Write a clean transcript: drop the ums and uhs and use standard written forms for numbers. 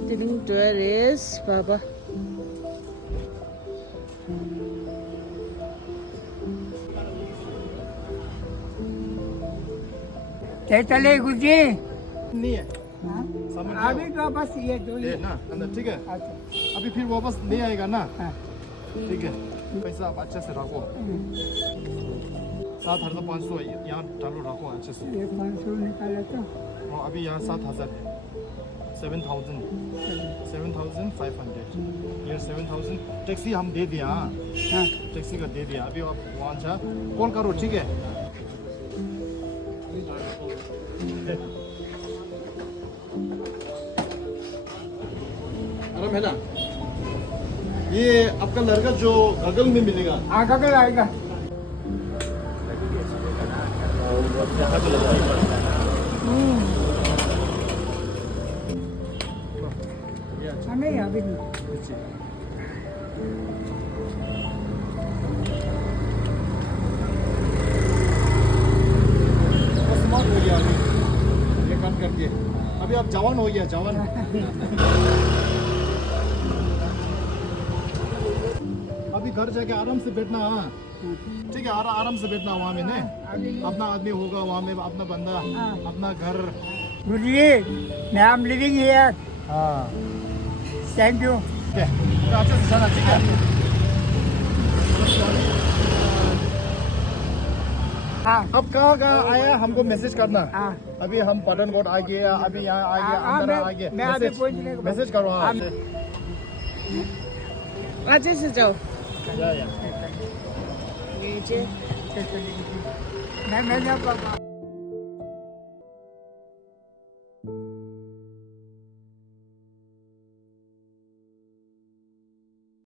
Didn't where is Baba? चले गुरुजी नहीं है हाँ? समझ अभी तो बस ये दो ही ये ना अंदर ठीक है अच्छा अभी फिर वापस नहीं आएगा ना हाँ। ठीक है पैसा आप अच्छे से रखो 7,500 यहाँ डालो रखो अच्छे से ये 500 निकाला तो और अभी यहाँ 7,000 है 7,500 ये 7,000 टैक्सी हम दे दिया हाँ हाँ टैक्सी का दे दिया अभी आप वहाँ जा कॉल करो ठीक है आराम है ना ये आपका लड़का जो गगल में मिलेगा आगे कल आएगा नहीं अभी नहीं स्मार्ट हो गया अभी ये काम करके अभी आप जवान हो गया जवान अभी घर जाके आराम से बैठना हाँ ठीक है आराम से बैठना वहाँ में ने अपना आदमी होगा वहाँ में अपना बंदा अपना घर गुरुजी मैं आई एम लिविंग हियर हाँ थैंक यू ठीक है तो अच्छे से जाना ठीक है हाँ अब कहाँ आया हमको मैसेज करना हाँ अभी हम पठानकोट आ गया अभी यहाँ आ गया हाँ, अंदर आ गया मैं अभी पहुँचने को मैसेज करो हाँ अच्छे से जाओ या नीचे मैं जा पापा